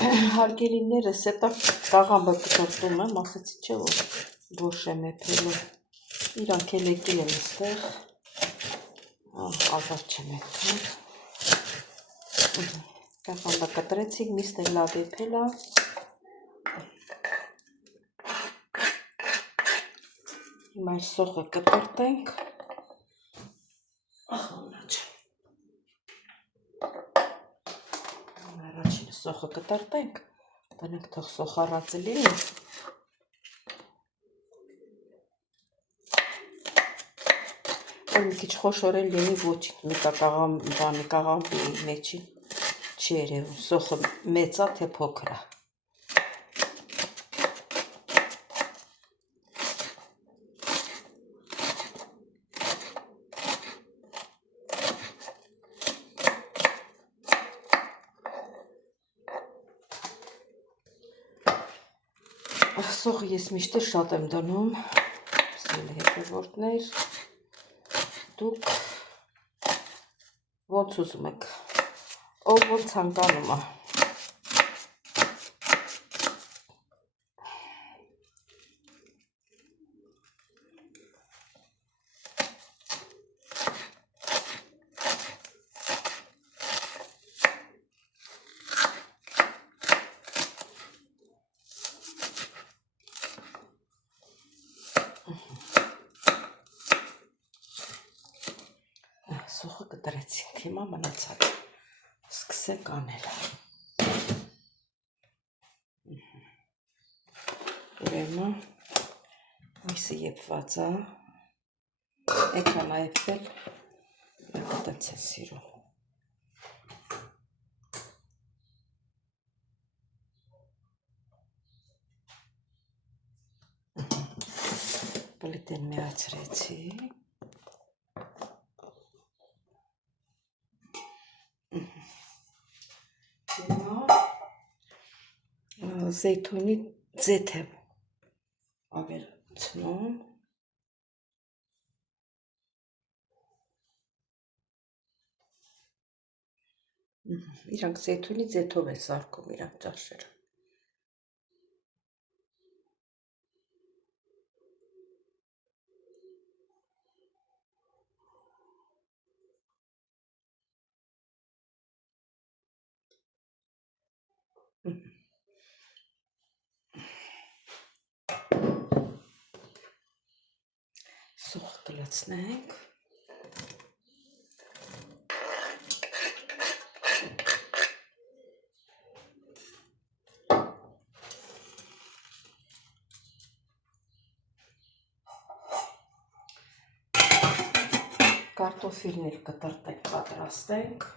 Հարգելիները սետակ տաղամբը կտոտում եմ, ասեցի չէ, որ ոչ եմ եփելու, իրանք էլ եկել եմ ստեղ, ազատ չեմ եփել, տաղամբը կտրեցիք, միստ էլ լավ եփել է, հիմա այս սոխը կտրտենք, առաջինը սոխը կտրտենք, տնենք թող սոխառածը լինի, մի քիչ խոշորել լինի ոչինչ, մի կաղամբի մեջի չի երևում, սոխը մեծ է թե փոքր է։ Սոխը ես միշտ շատ եմ դնում, սիրելի հետևորդներ, դուք ոնց ուզում եք, ով որ ցանկանում է։ Սոխը կտրեցինք, հիմա մնացած սկսենք անել։ Ուրեմն միսը եփված է, եկան եփել, մեկը տենց է սիրում։ Պլիտեն միացրեցի։ Զեյթունի ձեթ եմ ավելացնում, իրանք զեյթունի ձեթով է սարքում իրանք ճաշերը։ Սոխը կլացնենք, կարտոֆիլն էլ կտրտենք, պատրաստենք,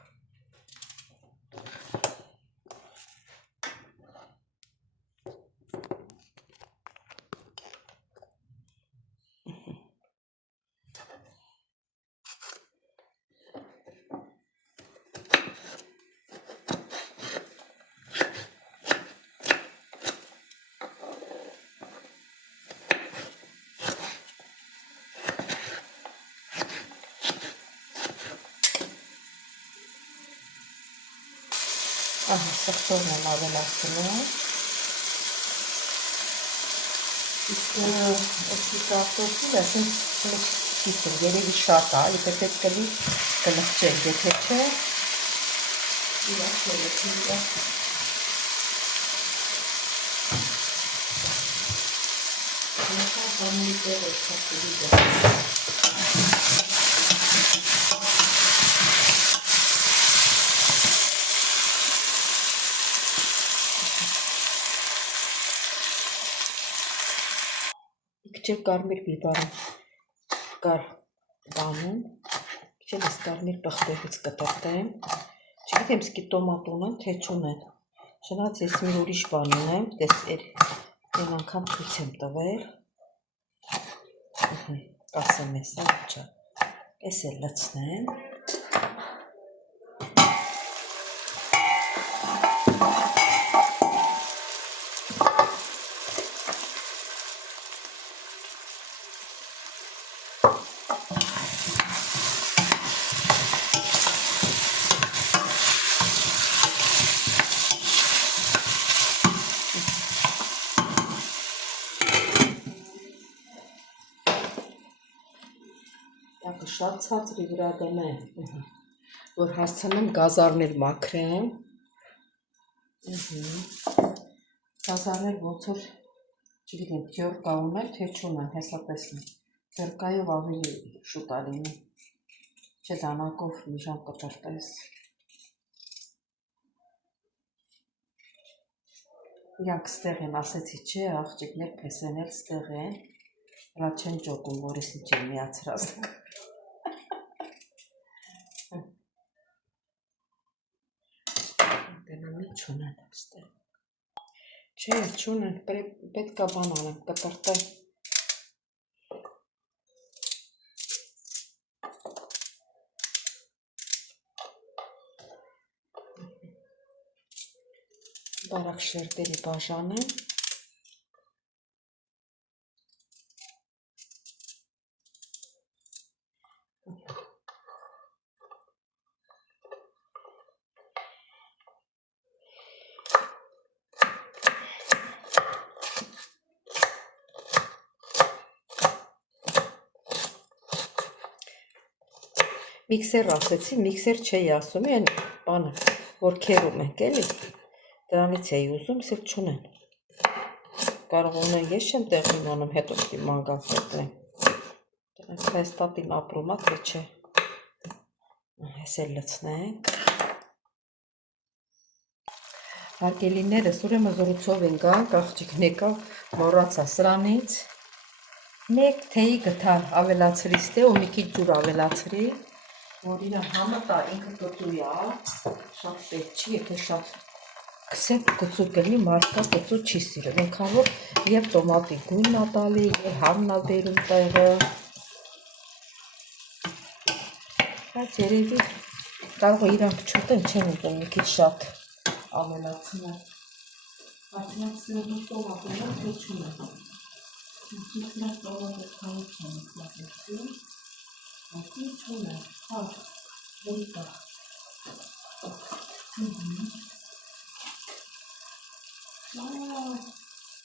սխտորն եմ ավելացնում, իսկ ոսի կարտոֆիլը ասենց կիսել, երևի շատ է, եթե պետք կլի կլխչենք, եթե չէ, իրաք երևի բանի տեղ է չապելի դեղ։ Քիչ կարմիր բիբարը կար բանում, քիչ ես կարմիր պղպեղից կտրտեմ, չգիտեմ սկի տոմատ ունեն, թե չունեն, չնայած ես մի ուրիշ բան ունեմ, տես այն անգամ ցույց եմ տվել, կասեմ ես, աչա, ես էլ լցնեմ, Տակը շատ ցածրի վրա դնեմ, որ հասցնեմ գազարներ մաքրեմ։ Գազարներ ոնց որ չգիտեմ, թյորկա ունեն, թե չունեն, հեսա տեսնեմ։ Թյորկայով ավելի շուտ է լինում։ Չէ դանակով մի ժամ կտրտես։ Իրանք ստեղ են, ասեցի չէ, աղջիկներ փեսեն էլ ստեղ են, հրա չեն ճոգում, որիս ինչ են միացրած։ Դենամի չունեն ստեղ։ Չէ, չունեն, պետք է բան անեմ, կտրտեմ։ Բարակ շերտերի բաժանեմ։ Միքսեր ասեցի, միքսեր չէի ասում, են բանը, որ քերում ենք, էլի, դրանից էի ուզում, սև չունեն, կարող ունեն, ես չեմ տեղ իմանում, հետո պիտի մանգալ կետնեմ, դրանց հեստատին ապրում է, թե չէ, ես էլ լցնենք, հարգելիներս, ուրեմն զրուցով են գանք, աղջիկն եկավ, մոռացա սրանից, մեկ թեյի գթար ավելացրի ստե, ու մի քիչ ջուր ավելացրի, որ իրան համը տա ինքը գծու է, շատ պետք չի, եթե շատ քսեք գծու կլինի, մարդկա գծու չի սիրում, այնքան որ և տոմատի գույնն է տալի, և համն է բերում տեղը, բայց երևի կարող է իրանք չուտեն, չեն ուզում մի քիչ շատ ավելացնել, բայց իրանք սիրում տոմատին է, թե չունեն, իրանք տոմատը քանի չեն ուսնապետում, բայց ինչ ունեն, հա, որիկա,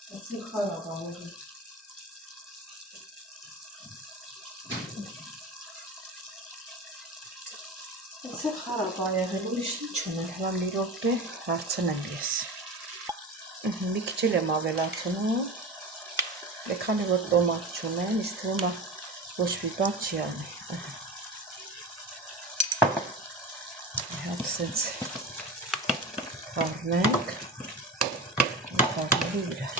Այսի խարավ ավելի։ Այսի խարավ աղեղել, ուրիշ ինչ ունեն, հլա մի րոպե հարցնեմ ես։ Մի քիչ էլ եմ ավելացնում, քանի որ տոմատ չունեն, ինձ թվում է ոչ մի բան չի անի։ Հատ սենց խառնենք, խառնելու իրար։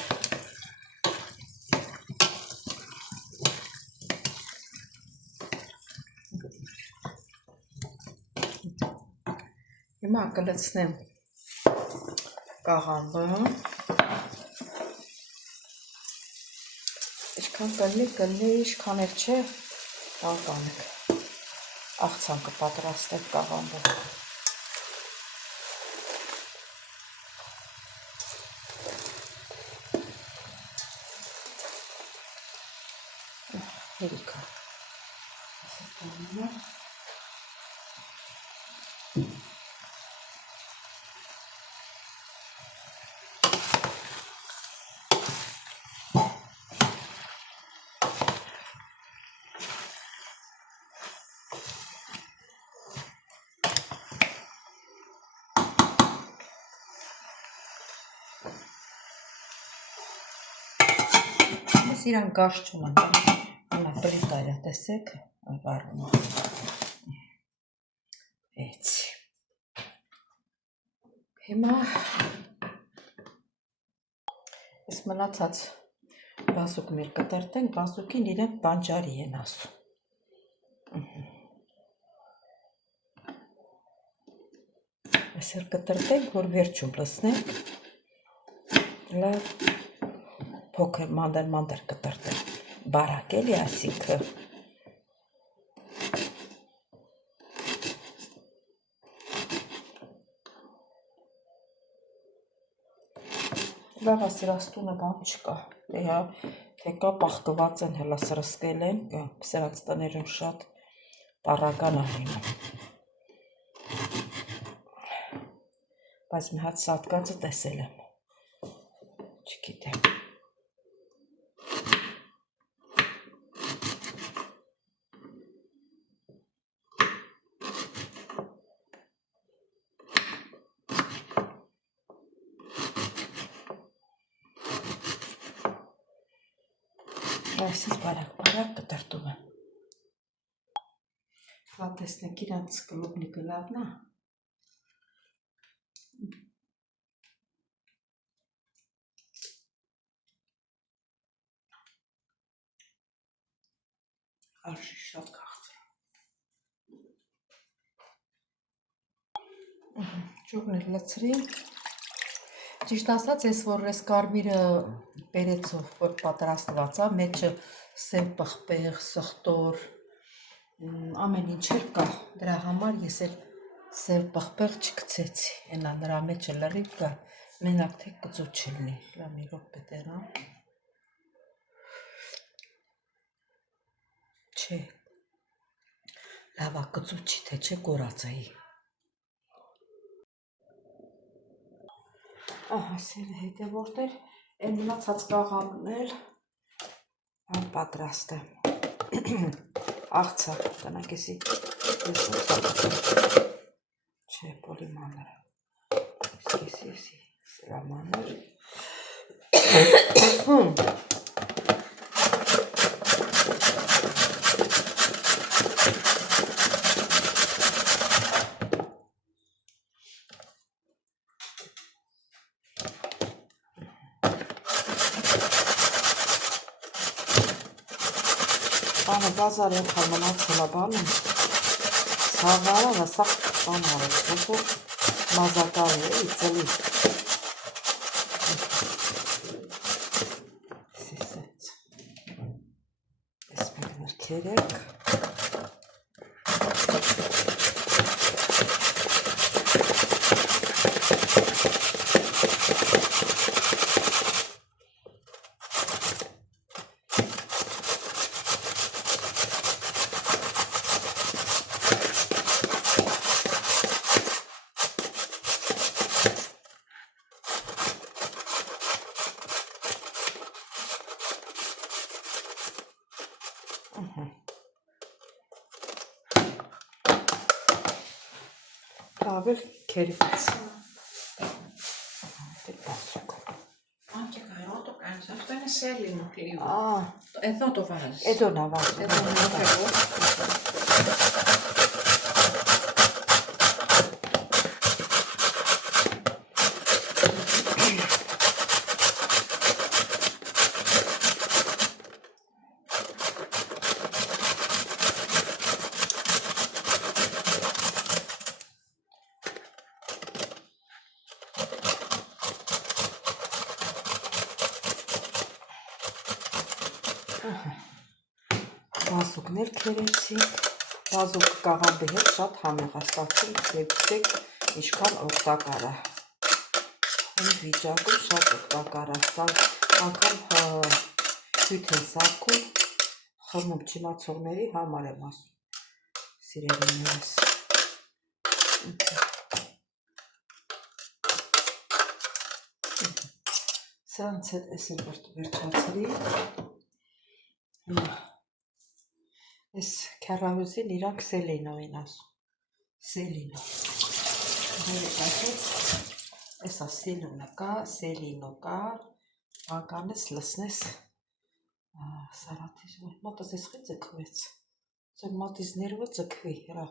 Հիմա կլցնեմ կաղամբը, ինչքան կլնի, ինչքան էլ չէ, բան կանենք, աղցան կպատրաստենք կաղամբը։ Հերիքա։ Ես իրան գաշ չունեմ, անա պլիտայա, տեսեք, վարում է, էցի, հիմա ես մնացած բազուկներ կտրտենք, բազուկին իրեն բանջարի են ասում, այսեր կտրտենք, որ վերջում լսնենք, լավ, փոքր մանդր կտրտենք, բարակ էլի ասինքը, լավ ասրաստունը բան չկա, թե կա պախկված են, հլա սրսկել են, սրանց տներում շատ պարական ահինում, բայց մի հատ սատկածը տեսել եմ, չգիտեմ, Այսից բարակ կտրտում եմ։ Հա տեսնեք իրանց կլուբնիկը լավն է։ Արժի շատ քաղցր։ Ճուղն էլ լցրի։ Ճիշտ ասած, ես որ այս կարմիրը բերեցով պատրաստված է, մեջը սև պղպեղ, սխտոր, ամեն ինչ էլ կա։ Դրա համար ես էլ սև պղպեղ չգցեցի։ Այնա նրա մեջը լրիվ կա, մենակ թե կծու չլինի։ Լա մի րոպե տերամ։ Չէ, լավա կծու չի, թե չէ կորածայի։ Ահա, սերը հետ է որտեր, են մնացած կաղամներ պատրաստ եմ։ Աղցա, տնակ եսի, չէ, պոլիմանր, եսի, սրամանր, բանը բազար ենքան մնացել է բանը, սաղարը վասաղ բան արեց, ոսով մազակարի է, իծելի։ Սիսեց, ես մեկ ներքերեք։ Ավել քերվից։ Դեր բասուկ։ Anche caiotto, cansa, appena selli non clivo. Ah, E tanto fare. edò navato. Բազուկներ քերեցինք, բազուկ կաղամբի հետ շատ համեղ է ստացվում, եւ գիտեք ինչքան օգտակար է։ Այն վիճակում շատ օգտակար է, անգամ հյութ են սարքում, խմում չիմացողների համար եմ ասում, սիրելիներս։ Սրանց հետ ես էլ վերջացրի։ Ես քեռահյուսին իրանք սելինո են ասում, սելինո, եսա սելունը կա, սելինո կա, բանկանես լսնես, սարաթիս, մոտս ես խի ձգվեց, ձեր մոտիս ներվը ձգվի, հրա,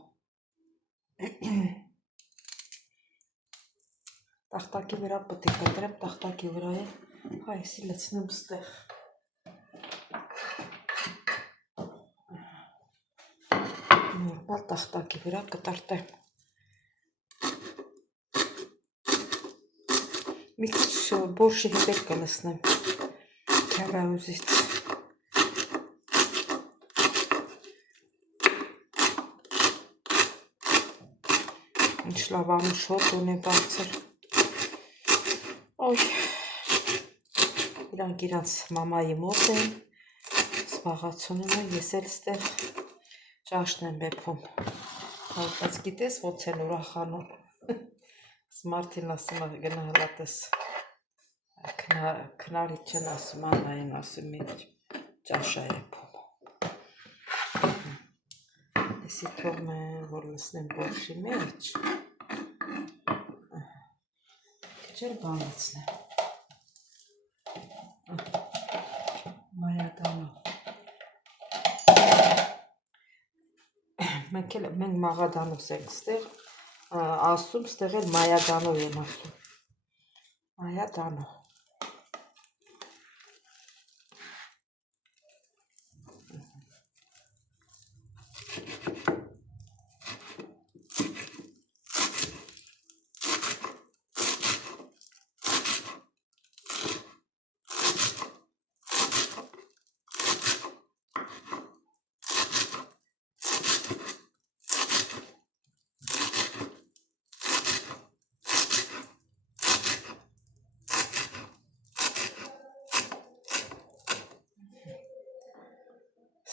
տախտակի վրա պտի կտրեմ, տախտակի վրա է, հա եսի լցնեմ ստեղ, նորմալ տախտակի վրա կտրտեմ։ Մի քիչ բորշի հետ էլ կլցնեմ քեռահյուսից։ Ինչ լավ անուշոտ ունե բարձր։ Ոյ, իրանք իրանց մամայի մոտ են, զբաղացնում են, ես էլ ստեղ ճաշն եմ բեփում, բայց գիտես ոնց են ուրախանում, մարդին ասում է գնա հլատես, քնարի չեն ասում, անային ասում ինչ ճաշ է եփում, եսի թողմ է, որ լսնեմ բորշի մեջ, քիչ էլ բան լցնեմ, մայադանով, Մենք մաղադանոս ենք ստեղ ասում, ստեղ էլ մայադանով եմ ասում։ Մայադանո։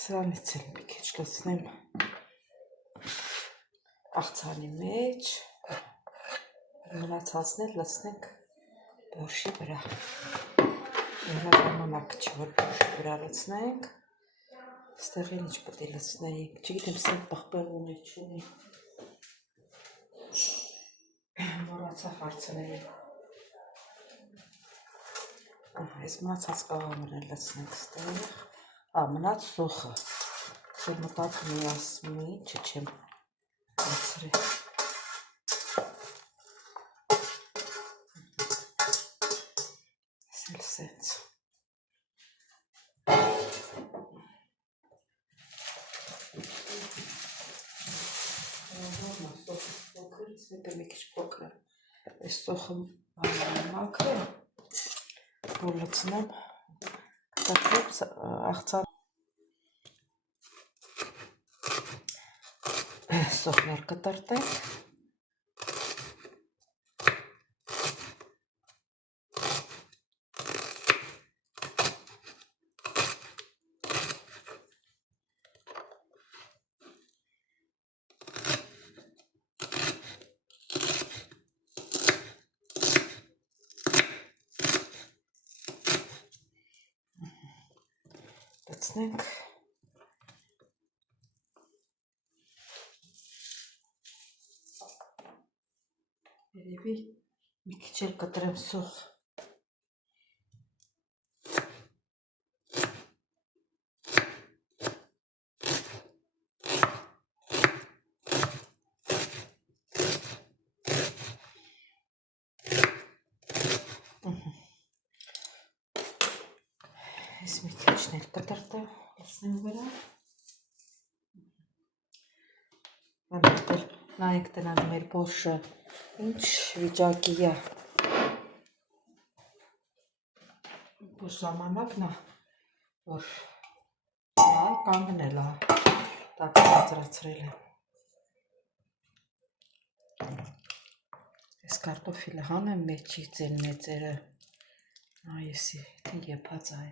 Սրանից էլ մի քիչ լցնեմ աղցանի մեջ, մնացածն էլ լցնենք բորշի վրա։ Երա ժամանակ չի, որ բորշի վրա լցնենք, ստեղին ինչ պետք է լցնենք, չգիտեմ սենք պղպեղ ունի, չունի, մոռացա հարցնել։ Այս մնացած կաղամերն էլ լցնենք ստեղ, մնաց սոխը, որ մտածում էի ասում էի, չեմ լցրել։ Սել սենց։ Սոխից մեկը մի քիչ փոքր է, այս սոխը մաքրեմ, որ լցնեմ, կտակեմ աղցան սոխներ կտրտենք, լցնենք, երևի մի քիչ էլ կտրեմ սոխ։ Այս մի քիչն էլ կտրտեմ, լցնեմ վրա։ Նայեք տնան մեր բորշը ինչ վիճակի է, որ ժամանակն է, որ կանգնել է, տակ բարձրացրել է։ Այս կարտոֆիլը հանեմ մեջից են մեծերը, այսի, թե եփած է։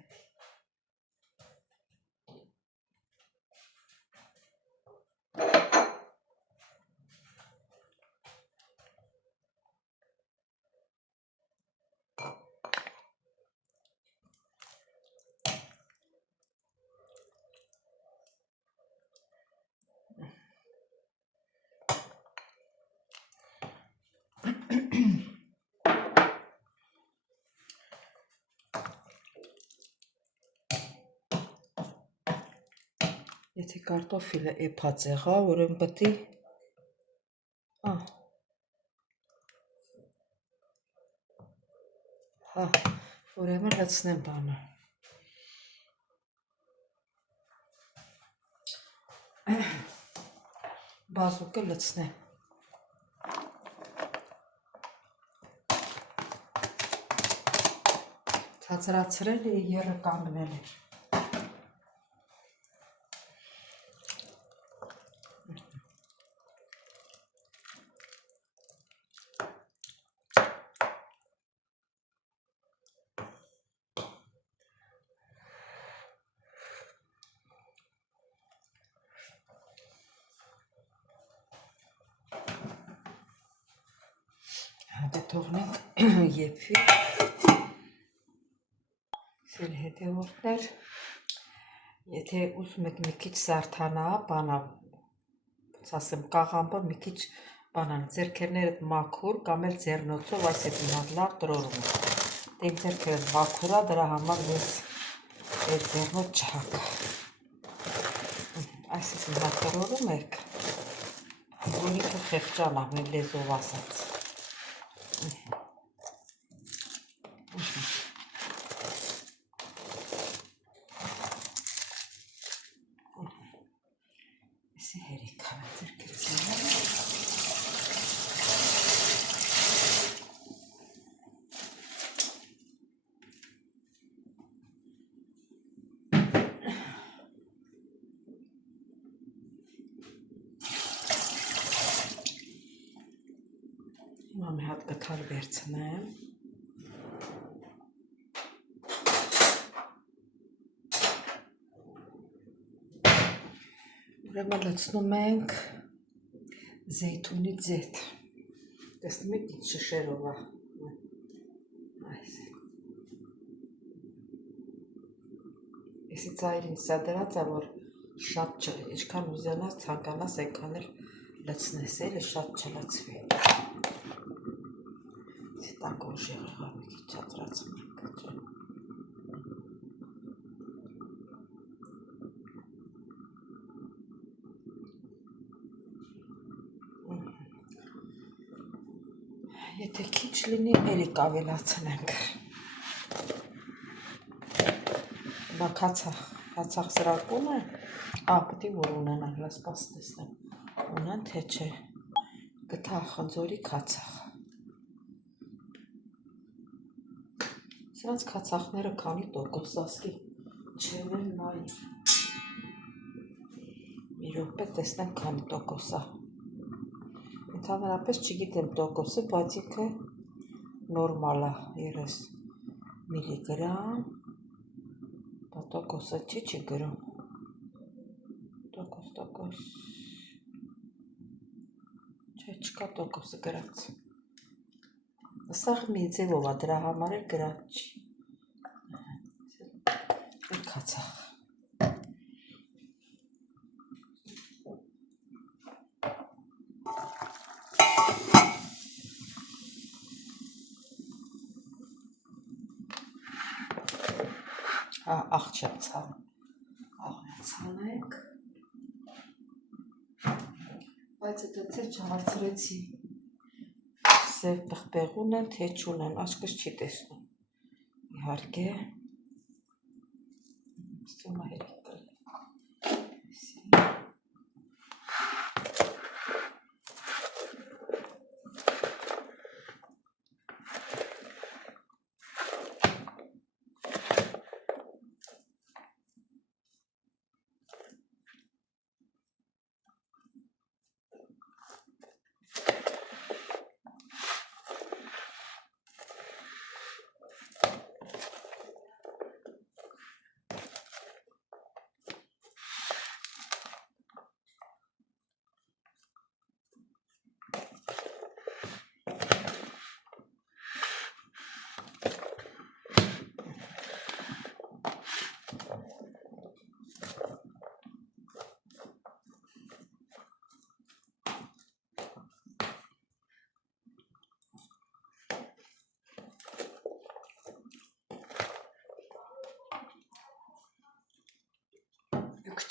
Եթե կարտոֆիլը էփած եղա, ուրեմն պետք է ուրեմն լցնեմ բանը։ Բազուկը լցնեմ։ Ցածրացրել է եռը կանգնել է։ Դե թողնենք եփի։ Սել հետևորդներ, եթե ուզում եք մի քիչ զարդանա, բանա, ասեմ կաղամբը մի քիչ բանան, ձեռքերներդ մաքուր կամ էլ ձեռնոցով այսպես լավ տրորում։ Դե իմ ձեռքերը մաքուր է, դրա համար ես ձեռնոց չհակա։ Այսպես տրորում եք, Գորիքը խեղճան ա, մեր լեզով ասած։ Էսի հերիք հա ձեր կրսիները։ Հիմա մի հատ գթար վերցնեմ։ Ուրեմն լցնում ենք զեյթունի ձեթ։ Տեսնում եք ինչ շշերով է։ Այս։ Էսի ծայրին սա դրած է, որ շատ ինչքան ուզենաս ցանկանաս այնքան էլ լցնես, էլի շատ չլցվի։ Տակ ուժեղ եղա մի քիչ չադրացում ենք։ Եթե քիչ լինի, էլի կավելացնենք։ Բա քացախ սրակում է, պետք է որ ունենան, լասպաս տեսնեմ, ունեն թե չէ, գթա խնձորի քացախ։ Սրանց քացախները քանի տոկոս ասկի չեմ էլ նայի։ Մի րոպե տեսնեմ քանի տոկոս է։ Ընդհանրապես չգիտեմ տոկոսը, բայց ինքը նորմալ է 30 միլիգրամ։ Դա տոկոսը չի գրում։ Տոկոս։ Չէ, չկա տոկոսը գրած։ Սաղ մի ձևով է, դրա համար էլ գրած չի։ Քացախ։ Աղ չեմ ցանում, աղն ցանենք, բայց դե չհարցրեցի, սև պղպեղուն են, թե չունեն, աչքս չի տեսնում, իհարկե, ստումա հերիք կլի,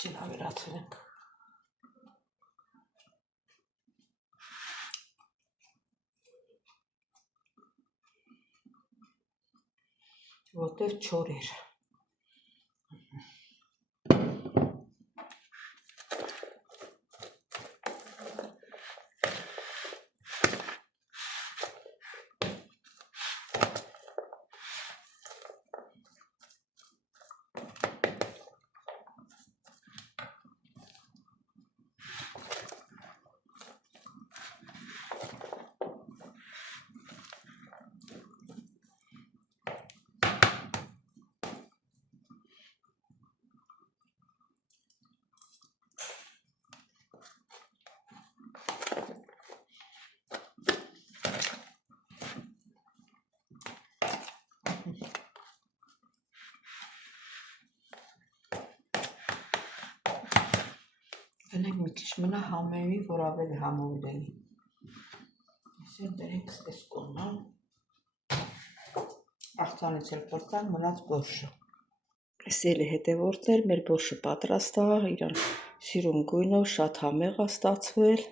Քիչ ավելացնենք։ Որտեղ չոր էր։ Գնենք մի քիչ մնա համեվի, որ ավելի համով լինի։ Այսինքն դրենք այս կողմն։ Աղցանից էլ փորձան մնաց բորշը։ Այս էլի հետևորդներ, մեր բորշը պատրաստ է, իրան սիրուն գույնով շատ համեղ է ստացվել։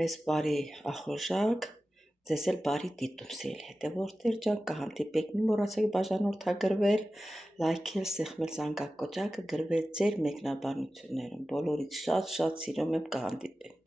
մեզ բարի ախորժակ, ձեզ էլ բարի դիտում հետևորդներ ջան, կհանդիպեք, մի մոռացեք բաժանորդագրվել, լայքել, սեղմել զանգակոճակը, գրվել ձեր մեկնաբանություններում, բոլորից շատ-շատ սիրում եմ, կհանդիպենք։